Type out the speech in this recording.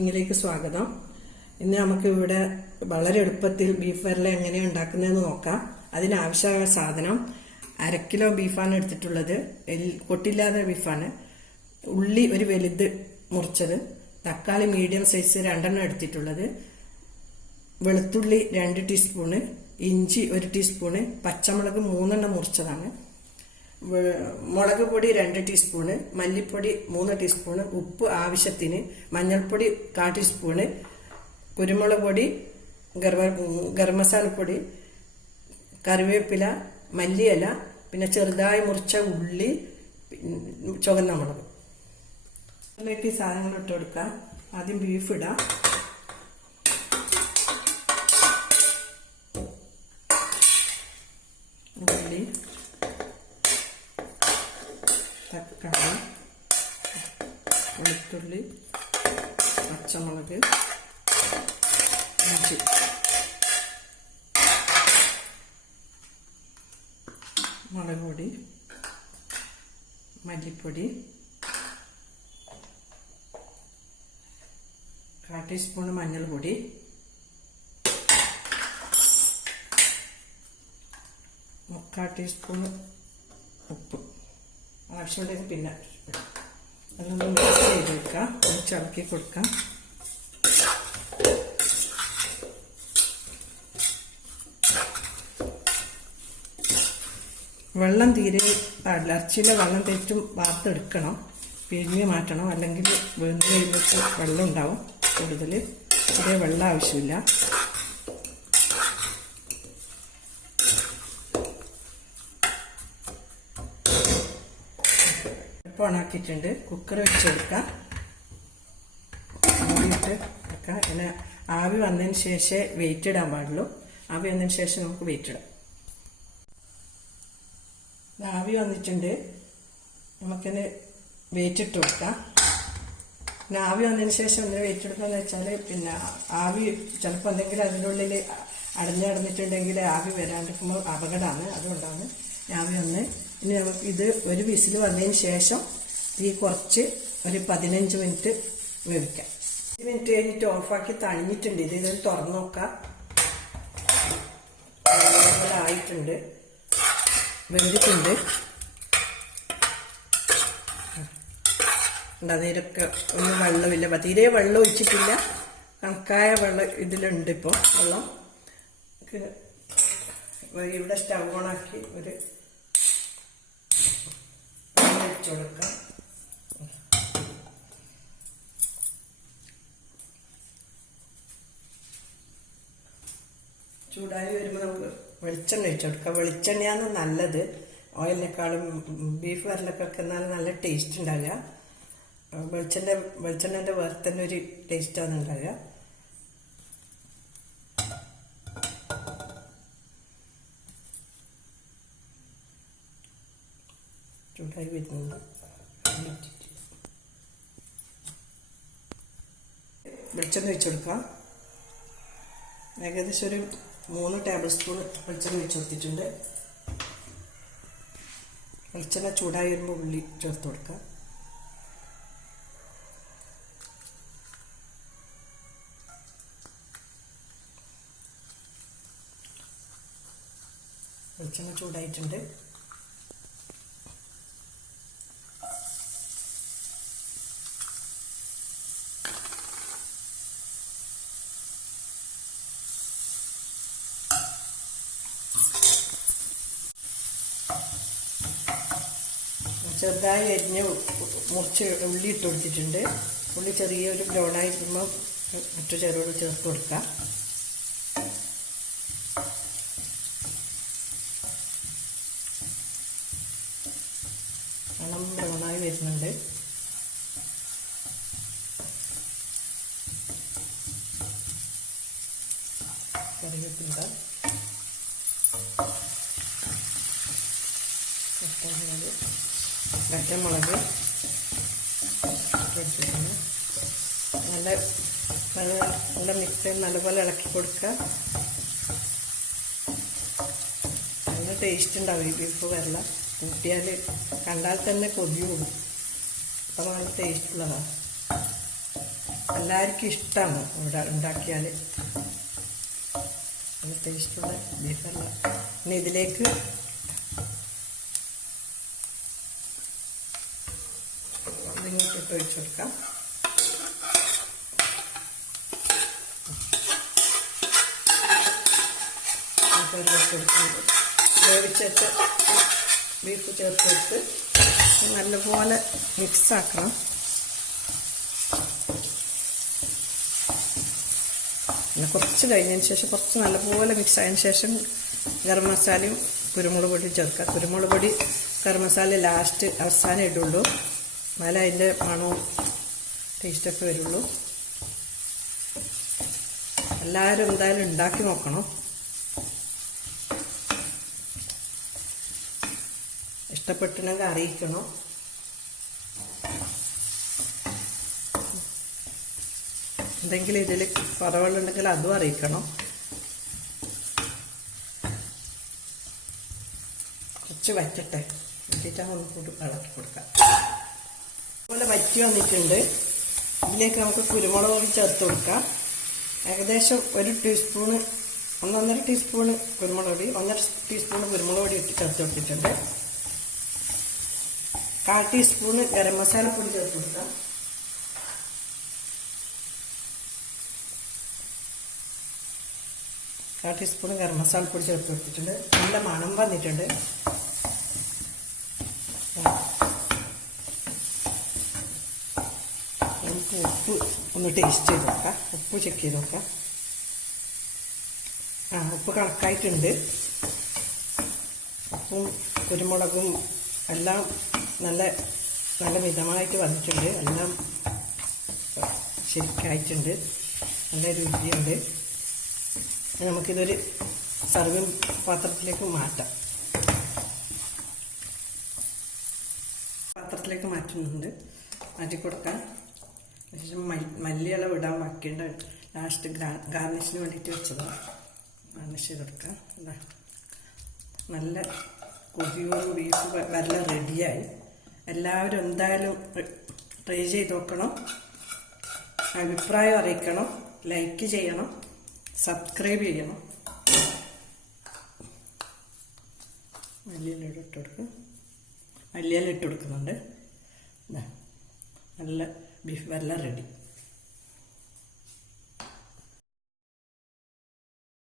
കുക്കിങ്ങിലേക്ക് സ്വാഗതം. ഇന്ന് നമുക്ക് ഇവിടെ വളരെ എളുപ്പത്തിൽ ബീഫ് വരല എങ്ങനെയാണ് ഉണ്ടാക്കുന്നതെന്ന് നോക്കാം. അതിനാവശ്യമായ സാധനം 1/2 കിലോ ബീഫാണ് എടുത്തിട്ടുള്ളത്. കൊട്ടില്ലാത്ത ബീഫാണ്. ഉള്ളി ഒരു വലുത് മുറിച്ചത്, തക്കാളി മീഡിയം സൈസ് 2 എടുത്തിട്ടുള്ളത്, വെളുത്തുള്ളി 2 ടീസ്പൂണ്, ഇഞ്ചി 1 ടീസ്പൂണ്, പച്ചമുളക് 3 മുറിച്ചതാണ്, മുളക് പൊടി 2 ടീസ്പൂണ്, മല്ലിപ്പൊടി 3 ടീസ്പൂണ്, ഉപ്പ് ആവശ്യത്തിന്, മഞ്ഞൾപ്പൊടി 1/4 ടീസ്പൂണ്, കുരുമുളക് പൊടി, ഗരം മസാലപ്പൊടി, കറിവേപ്പില, മല്ലിയില, പിന്നെ ചെറുതായി മുറിച്ച ഉള്ളി, ചുവന്ന മുളക്. അതിലേക്ക് ഈ സാധനങ്ങൾ ഇട്ട് കൊടുക്കാം. ആദ്യം ബീഫ് ഇടാം. ഉള്ളി, തക്കാളി, വെളുത്തുള്ളി, പച്ചമുളക്, ഇഞ്ചി, മുളക് പൊടി, മല്ലിപ്പൊടി, 1/4 ടീസ്പൂൺ മഞ്ഞൾപ്പൊടി, 1/4 ടീസ്പൂൺ ഉപ്പ്. ആവശ്യമുണ്ടെങ്കിൽ പിന്നെ അതൊന്ന് മിക്സ് ചെയ്ത് വെക്കാം. ഒന്ന് ചളക്കി കൊടുക്കാം. വെള്ളം തീരെ പാടില്ല. ഇറച്ചിയിലെ വെള്ളം തെറ്റും വാർത്തെടുക്കണം, പിരിഞ്ഞ് മാറ്റണം, അല്ലെങ്കിൽ വെന്ത് കഴിയുമ്പോൾ വെള്ളം ഉണ്ടാവും കൂടുതൽ. ചെറിയ വെള്ളം ആവശ്യമില്ല. ഓണാക്കിയിട്ടുണ്ട്. കുക്കർ വെച്ചെടുക്കാം. മൂടിയിട്ട് വെക്കാം. പിന്നെ ആവി വന്നതിന് ശേഷം വെയിറ്റ് ഇടാൻ പാടുള്ളൂ. ആവി വന്നതിന് ശേഷം നമുക്ക് വെയിറ്റ് ഇടാം. ആവി വന്നിട്ടുണ്ട്. നമുക്കിന് വെയിറ്റ് ഇട്ട് കൊടുക്കാം. പിന്നെ ആവി വന്നതിന് ശേഷം എന്തിനാ വെയിറ്റ് എടുക്കാന്ന് വെച്ചാൽ, പിന്നെ ആവി ചിലപ്പോൾ എന്തെങ്കിലും അതിൻ്റെ ഉള്ളിൽ അടഞ്ഞിട്ടുണ്ടെങ്കിൽ ആവി വരാണ്ടിരിക്കുമ്പോൾ അപകടമാണ്. അതുകൊണ്ടാണ് ആവി വന്ന്. ഇനി നമുക്ക് ഇത് ഒരു വിസിൽ വന്നതിന് ശേഷം തീ കുറച്ച് ഒരു 15 മിനിറ്റ് വേവിക്കാം. 10 മിനിറ്റ് കഴിഞ്ഞിട്ട് ഓഫാക്കി തണിഞ്ഞിട്ടുണ്ട്. ഇത് തുറന്നു നോക്കാം. ആയിട്ടുണ്ട്, വെന്തിട്ടുണ്ട്. അതിലൊക്കെ ഒന്നും വെള്ളമില്ല, തീരെ വെള്ളം ഒഴിച്ചിട്ടില്ല. കണക്കായ വെള്ളം ഇതിലുണ്ട്. ഇപ്പോൾ വെള്ളം ഇവിടെ സ്റ്റവ് ഓണാക്കി ഒരു ഒഴിച്ചു കൊടുക്കാം. ചൂടായി വരുമ്പോൾ നമുക്ക് വെളിച്ചെണ്ണ ഒഴിച്ചു കൊടുക്കാം. വെളിച്ചെണ്ണയാണ് നല്ലത്. ഓയിലിനേക്കാളും ബീഫ് വരലൊക്കെ വെക്കുന്നാലും നല്ല ടേസ്റ്റ് ഉണ്ടാവുക. വെളിച്ചെണ്ണൻ്റെ വേറെ തന്നെ ഒരു ടേസ്റ്റാണ് ഉണ്ടാവുക. ചൂടായി വരുന്നുണ്ട്. വെളിച്ചെണ്ണ ഒഴിച്ചു കൊടുക്കാം. ഏകദേശം ഒരു 3 ടേബിൾ സ്പൂൺ വെളിച്ചെണ്ണ ഒഴിച്ചു കൊടുത്തിട്ടുണ്ട്. വെളിച്ചെണ്ണ ചൂടായി വരുമ്പോൾ ഉള്ളി ചേർത്ത് കൊടുക്കാം. വെളിച്ചെണ്ണ ചൂടായിട്ടുണ്ട്. ചെറുതായി അരിഞ്ഞ് മുറിച്ച് ഉള്ളി ഇട്ട് കൊടുത്തിട്ടുണ്ട്. ഉള്ളി ചെറിയൊരു ബ്രൗണായി വരുമ്പോൾ മറ്റു ചെറുപൊടി ചേർത്ത് കൊടുക്കാം. വെള്ളം ബ്രൗണായി വരുന്നുണ്ട്. കറിവേപ്പില, പച്ചമുളക് എടുത്തിട്ടുണ്ട്. നല്ല മിക്സ് നല്ലപോലെ ഇളക്കി കൊടുക്കുക. നല്ല ടേസ്റ്റ് ഉണ്ടാവും ഈ ബീഫ് വരല. കൂട്ടിയാൽ കണ്ടാൽ തന്നെ കൊതിയുള്ളൂ. അപ്പം നല്ല ടേസ്റ്റുള്ളതാണ്. എല്ലാവർക്കും ഇഷ്ടമാണ് ഇവിടെ ഉണ്ടാക്കിയാൽ. നല്ല ടേസ്റ്റുള്ള ബീഫല്ല. ഇനി ഇതിലേക്ക് ഇതിങ്ങോട്ട് ഒഴിച്ചു കൊടുക്കാം. വേവിച്ചിട്ട് ബീഫ് ചേർത്തെടുത്ത് നല്ലപോലെ മിക്സാക്കണം. പിന്നെ കുറച്ച് കഴിഞ്ഞതിന് ശേഷം കുറച്ച് നല്ലപോലെ മിക്സ് ആയതിനു ശേഷം ഗരം മസാലയും കുരുമുളക് പൊടി ചേർക്കുക. കുരുമുളക് പൊടി ഗരം മസാല ലാസ്റ്റ് അവസാനം ഇടുള്ളൂ, എന്നാലേ അതിൻ്റെ മണവും ടേസ്റ്റൊക്കെ വരുള്ളൂ. എല്ലാവരും എന്തായാലും ഉണ്ടാക്കി നോക്കണം. ഇഷ്ടപ്പെട്ടിട്ടുണ്ടെങ്കിൽ അറിയിക്കണം. എന്തെങ്കിലും ഇതിൽ കുറവുകളുണ്ടെങ്കിൽ അതും അറിയിക്കണം. കുറച്ച് വറ്റട്ടെ, വറ്റിയിട്ട് ഒന്ന് ഇളക്കി കൊടുക്കാം. അതുപോലെ വറ്റി വന്നിട്ടുണ്ട്. ഇതിലേക്ക് നമുക്ക് കുരുമുളക് പൊടി ചേർത്ത് കൊടുക്കാം. ഏകദേശം 1 ടീസ്പൂണ് 1.5 ടീസ്പൂണ് കുരുമുളക് പൊടി, 1.5 ടീസ്പൂണ് കുരുമുളക് പൊടി ഇട്ട് ചേർത്ത് കൊടുത്തിട്ടുണ്ട്. 1/4 ടീസ്പൂണ് ഗരം മസാല പൊടി ചേർത്ത് കൊടുക്കാം. കാൽ ടീസ്പൂൺ ഗരം മസാല പൊടി ചേർത്ത് കൊടുത്തിട്ടുണ്ട്. നല്ല മണം വന്നിട്ടുണ്ട്. നമുക്ക് ഉപ്പ് ഒന്ന് ടേസ്റ്റ് ചെയ്ത് നോക്കാം. ഉപ്പ് ചെക്ക് ചെയ്ത് നോക്കാം. ഉപ്പ് കണക്കായിട്ടുണ്ട്. ഉപ്പും കുരുമുളകും എല്ലാം നല്ല നല്ല മിതമായിട്ട് വന്നിട്ടുണ്ട്. എല്ലാം ശരിക്കായിട്ടുണ്ട്. നല്ല രുചിയുണ്ട്. നമുക്കിതൊരു സർവിങ് പാത്രത്തിലേക്ക് മാറ്റാം. പാത്രത്തിലേക്ക് മാറ്റുന്നുണ്ട്. മാറ്റി കൊടുക്കാം. ശേഷം മല്ലിയില ഇടാൻ ബാക്കിയുണ്ട്. ലാസ്റ്റ് ഗാർണിഷിന് വേണ്ടിയിട്ട് വെച്ചതാണ്. ഗാർണിഷ് ചെയ്ത് കൊടുക്കാം. നല്ല കൊതിയോട് ബീഫ് നല്ല റെഡിയായി. എല്ലാവരും എന്തായാലും ട്രൈ ചെയ്ത് നോക്കണം. അഭിപ്രായം അറിയിക്കണം. ലൈക്ക് ചെയ്യണം, സബ്സ്ക്രൈബ് ചെയ്യണം. മല്ലിയില ഇട്ട് കൊടുക്കുക. മല്ലിയില ഇട്ട് കൊടുക്കുന്നുണ്ട്. നല്ല ബീഫ് എല്ലാം റെഡി.